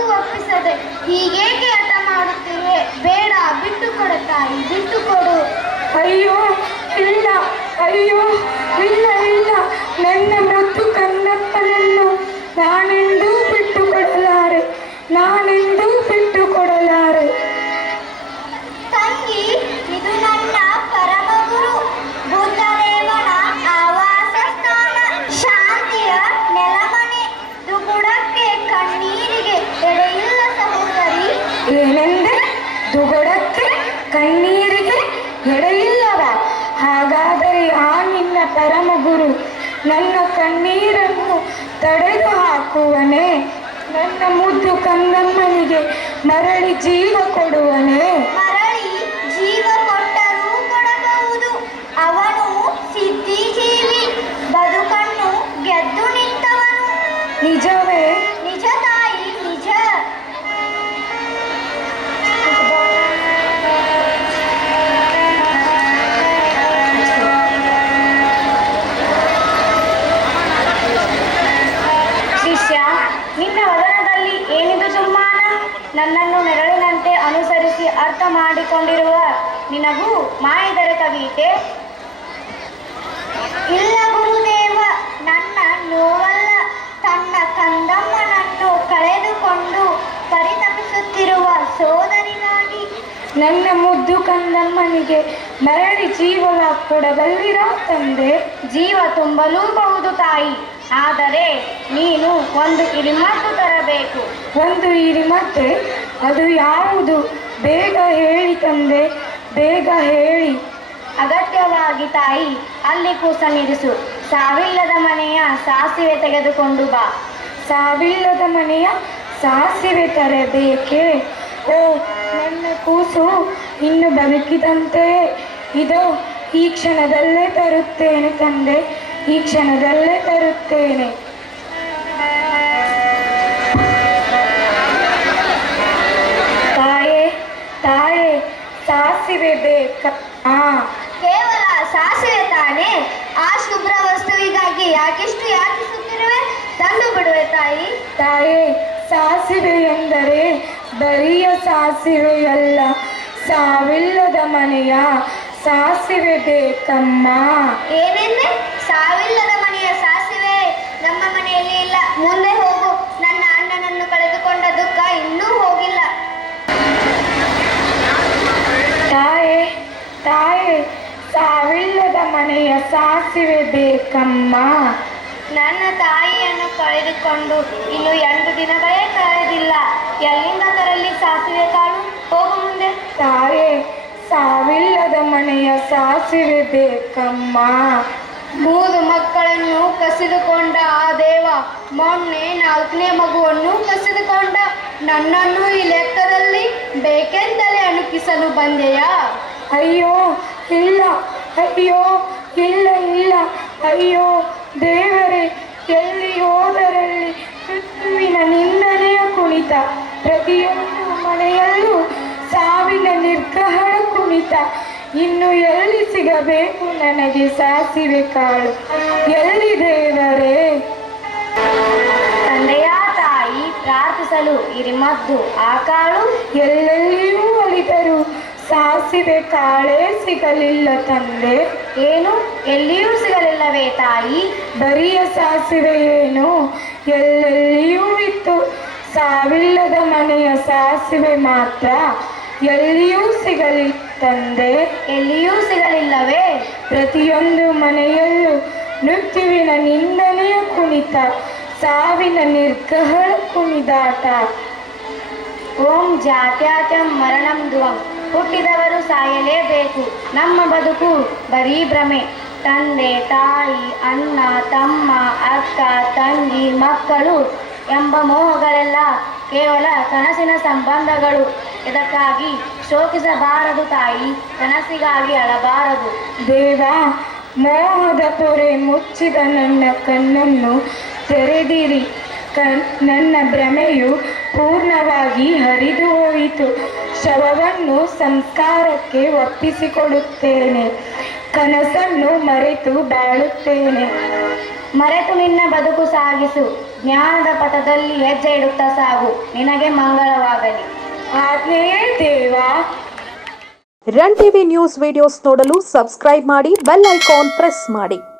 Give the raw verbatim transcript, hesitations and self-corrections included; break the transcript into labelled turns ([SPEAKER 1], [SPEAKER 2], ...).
[SPEAKER 1] ಒಪ್ಪಿಸದೆ ಹೀಗೇಕೆ ಹಠ ಮಾಡುತ್ತಿರುವೆ? ಬೇಡ, ಬಿಟ್ಟು ಕೊಡು ತಾಯಿ, ಬಿಟ್ಟು ಕೊಡು.
[SPEAKER 2] ಅಯ್ಯೋ ಇಲ್ಲ, ಅಯ್ಯೋ ಇಲ್ಲ ಇಲ್ಲ, ನನ್ನ ಮುದ್ದು ಕನ್ನಪ್ಪನನ್ನು ನಾನೆಂದೂ ಬಿಟ್ಟು ಕೊಡಲಾರೆ, ನಾನೆಂದೂ ಬಿಟ್ಟು ಕೊಡಲಾರೆ.
[SPEAKER 1] ತಂಗಿ, ಇದು ನನ್ನ ಪರಮಗುರು ಬುದ್ಧದೇವನ ಆವಾಸ ಸ್ಥಾನ, ಶಾಂತಿಯ ನೆಲಮನೆ. ದುಗುಡಕ್ಕೆ ಕಣ್ಣೀರಿಗೆ ಎಡೆಯಿಲ್ಲ ಸಹೋದರಿ.
[SPEAKER 2] ಏನೆಂದೆ? ದುಗುಡಕ್ಕೆ ಕಣ್ಣೀರಿಗೆ ಎಡೆಯಿಲ್ಲವ? ಹಾಗಾದರೆ ಆ ನಿನ್ನ ಪರಮಗುರು ನನ್ನ ಕಣ್ಣೀರನ್ನು ತಡೆದು ಹಾಕುವನೇ? ನನ್ನ ಮುದ್ದು ಕಂದಮ್ಮನಿಗೆ ಮರಳಿ ಜೀವ ಕೊಡುವನೇ?
[SPEAKER 1] ಮರಳಿ ಜೀವ ಕೊಟ್ಟರೂ ಕೊಡಬಹುದು. ಅವನು ಸಿದ್ಧಿಜೀವಿ, ಬದುಕನ್ನು ಗೆದ್ದು ನಿಂತವನು.
[SPEAKER 2] ನಿಜವೇ?
[SPEAKER 1] ನಿಜ ತಾಯಿ, ನಿಜ.
[SPEAKER 3] ಶಿಷ್ಯ, ನಿನ್ನ ವದನದಲ್ಲಿ ಏನಿದು ದುರ್ಮಾನ? ನನ್ನನ್ನು ನೆರಳಿನಂತೆ ಅನುಸರಿಸಿ ಅರ್ಥ ಮಾಡಿಕೊಂಡಿರುವ ನಿನಗೂ ಮಾಯಿದರೆ ಕವಿತೆ?
[SPEAKER 1] ಇಲ್ಲ ಗುರುದೇವ, ನನ್ನ ನೋವಲ್ಲ, ತನ್ನ ಕಂದಮ್ಮನನ್ನು ಕಳೆದುಕೊಂಡು ಪರಿತಪಿಸುತ್ತಿರುವ ಸೋದರಿಗಾಗಿ.
[SPEAKER 2] ನನ್ನ ಮುದ್ದು ಕಂದಮ್ಮನಿಗೆ ಮರಳಿ ಜೀವವ ಕೊಡಬಲ್ಲಿರೋ ತಂದೆ?
[SPEAKER 3] ಜೀವ ತುಂಬಲೂಬಹುದು ತಾಯಿ, ಆದರೆ ನೀನು ಒಂದು ಇರಿಮದ್ದು ತರಬೇಕು.
[SPEAKER 2] ಒಂದು ಇರಿಮದ್ದೆ? ಅದು ಯಾವುದು? ಬೇಗ ಹೇಳಿ ತಂದೆ, ಬೇಗ ಹೇಳಿ.
[SPEAKER 3] ಅಗತ್ಯವಾಗಿ ತಾಯಿ, ಅಲ್ಲಿ ಕೂಸನಿರಿಸು. ಸಾವಿಲ್ಲದ ಮನೆಯ ಸಾಸಿವೆ ತೆಗೆದುಕೊಂಡು ಬಾ.
[SPEAKER 2] ಸಾವಿಲ್ಲದ ಮನೆಯ ಸಾಸಿವೆ ತರಬೇಕೆ? ಓ, ನನ್ನ ಕೂಸು ಇನ್ನು ಬದುಕಿದಂತೆ. ಇದೋ ಈ ಕ್ಷಣದಲ್ಲೇ ತರುತ್ತೇನೆ ತಂದೆ, ಈ ಕ್ಷಣದಲ್ಲೇ ತರುತ್ತೇನೆ. ತಾಯೇ, ತಾಯೇ, ಸಾಸಿವೆ ಬೇಕ? ಆ
[SPEAKER 1] ಕೇವಲ ಸಾಸಿವೆ ತಾನೇ? ಆ ಶುಭ್ರ ವಸ್ತುವಿಗಾಗಿ ಯಾಕೆಷ್ಟು ಯಾಚಿಸುತ್ತಿರುವೆ? ತಂದು ಬಿಡುವೆ ತಾಯಿ.
[SPEAKER 2] ತಾಯೇ, ಸಾಸಿವೆ ಎಂದರೆ ಬರಿಯ ಸಾಸಿವೆಯಲ್ಲ, ಸಾವಿಲ್ಲದ ಮನೆಯ ಸಾಸಿವೆ ಬೇಕಮ್ಮ.
[SPEAKER 1] ಏನೆಂದೆ? ಸಾವಿಲ್ಲದ ಮನೆಯ ಸಾಸಿವೆ ನಮ್ಮ ಮನೆಯಲ್ಲಿ ಇಲ್ಲ. ಮುಂದೆ ಹೋಗು, ನನ್ನ ಅಣ್ಣನನ್ನು ಕಳೆದುಕೊಂಡ ದುಃಖ ಇನ್ನೂ ಹೋಗಿಲ್ಲ.
[SPEAKER 2] ತಾಯೇ, ತಾಯೇ, ಸಾವಿಲ್ಲದ ಮನೆಯ ಸಾಸಿವೆ ಬೇಕಮ್ಮ.
[SPEAKER 1] ನನ್ನ ತಾಯಿಯನ್ನು ಕಳೆದುಕೊಂಡು ಇನ್ನು ಎಂಟು ದಿನಗಳೇ ಕಳೆದಿಲ್ಲ. ಎಲ್ಲಿಂದ ತರಲಿ ಸಾಸಿವೆ ಕಾಳು? ಹೋಗು ಮುಂದೆ.
[SPEAKER 2] ತಾಯೇ, ಸಾವಿಲ್ಲದ ಮನೆಯ ಸಾಸಿವೆ ಬೇಕಮ್ಮ.
[SPEAKER 1] ಮೂರು ಮಕ್ಕಳನ್ನು ಕಸಿದುಕೊಂಡ ಆ ದೇವ ಮೊನ್ನೆ ನಾಲ್ಕನೇ ಮಗುವನ್ನು ಕಸಿದುಕೊಂಡ. ನನ್ನನ್ನು ಈ ಲೆಕ್ಕದಲ್ಲಿ ಬೇಕೆಂದಲೇ ಅಣುಕಿಸಲು ಬಂದೆಯಾ?
[SPEAKER 2] ಅಯ್ಯೋ ಇಲ್ಲ, ಅಯ್ಯೋ ಇಲ್ಲ ಇಲ್ಲ, ಅಯ್ಯೋ ದೇವರೇ, ಎಲ್ಲಿ ಹೋದರಲ್ಲಿ ಮೃತ್ಯುವಿನ ನಿಂದನೆಯ ಕುಣಿತ, ಪ್ರತಿಯೊಂದು ಮನೆಯಲ್ಲೂ ಸಾವಿನ ನಿರ್ಗ್ರಹಣ ಕುಣಿತ. ಇನ್ನು ಎಲ್ಲಿ ಸಿಗಬೇಕು ನನಗೆ ಸಾಸಿವೆ ಕಾಳು? ಎಲ್ಲಿ ದೇವರೇ?
[SPEAKER 3] ತಂದೆಯ ತಾಯಿ ಪ್ರಾರ್ಥಿಸಲು ಇರಿಮದ್ದು, ಆ ಕಾಳು
[SPEAKER 2] ಎಲ್ಲೆಲ್ಲಿಯೂ ಒಲಿದರು, ಸಾಸಿವೆ ಕಾಳೇ ಸಿಗಲಿಲ್ಲ ತಂದೆ.
[SPEAKER 3] ಏನು, ಎಲ್ಲಿಯೂ ಸಿಗಲಿಲ್ಲವೇ ತಾಯಿ?
[SPEAKER 2] ಬರಿಯ ಸಾಸಿವೆ ಏನು, ಎಲ್ಲೆಲ್ಲಿಯೂ ಇತ್ತು. ಸಾವಿಲ್ಲದ ಮನೆಯ ಸಾಸಿವೆ ಮಾತ್ರ ಎಲ್ಲಿಯೂ ಸಿಗಲಿ ತಂದೆ.
[SPEAKER 3] ಎಲ್ಲಿಯೂ ಸಿಗಲಿಲ್ಲವೇ?
[SPEAKER 2] ಪ್ರತಿಯೊಂದು ಮನೆಯಲ್ಲೂ ಮೃತ್ಯುವಿನ ನಿಂದನೆಯ ಕುಣಿತ, ಸಾವಿನ ನಿರ್ಗ್ರಹಣ ಕುಣಿದಾಟ.
[SPEAKER 3] ಓಂ ಜಾತ್ಯಾತ್ಯಂ ಮರಣಂ ಧ್ರುವಂ. ಹುಟ್ಟಿದವರು ಸಾಯಲೇಬೇಕು. ನಮ್ಮ ಬದುಕು ಬರೀ ಭ್ರಮೆ. ತಂದೆ, ತಾಯಿ, ಅಣ್ಣ, ತಮ್ಮ, ಅಕ್ಕ, ತಂಗಿ, ಮಕ್ಕಳು ಎಂಬ ಮೋಹಗಳೆಲ್ಲ ಕೇವಲ ಕನಸಿನ ಸಂಬಂಧಗಳು. ಇದಕ್ಕಾಗಿ ಶೋಕಿಸಬಾರದು ತಾಯಿ, ಕನಸಿಗಾಗಿ ಅಳಬಾರದು.
[SPEAKER 2] ದೇವ, ಮೋಹದ ಪೊರೆ ಮುಚ್ಚಿದ ನನ್ನ ಕಣ್ಣನ್ನು ತೆರೆದಿರಿ. ಕಣ್ ನನ್ನ ಭ್ರಮೆಯು ಪೂರ್ಣವಾಗಿ ಹರಿದು ಹೋಯಿತು. ಶವವನ್ನು ಸಂಸ್ಕಾರಕ್ಕೆ ಒಪ್ಪಿಸಿಕೊಡುತ್ತೇನೆ. ಕನಸನ್ನು ಮರೆತು ಬಾಳುತ್ತೇನೆ.
[SPEAKER 3] ಮರೆತು ನಿನ್ನ ಬದುಕು ಸಾಗಿಸು, ಜ್ಞಾನದ ಪಥದಲ್ಲಿ ಹೆಜ್ಜೆ ಇಡುತ್ತಾ ಸಾಗು, ನಿನಗೆ ಮಂಗಳವಾಗಲಿ.
[SPEAKER 2] ಆಜ್ಞೆಯೇ ದೇವಾ.
[SPEAKER 4] ರನ್ ಟಿವಿ ನ್ಯೂಸ್ ವಿಡಿಯೋಸ್ ನೋಡಲು ಸಬ್ಸ್ಕ್ರೈಬ್ ಮಾಡಿ, ಬೆಲ್ ಐಕಾನ್ ಪ್ರೆಸ್ ಮಾಡಿ.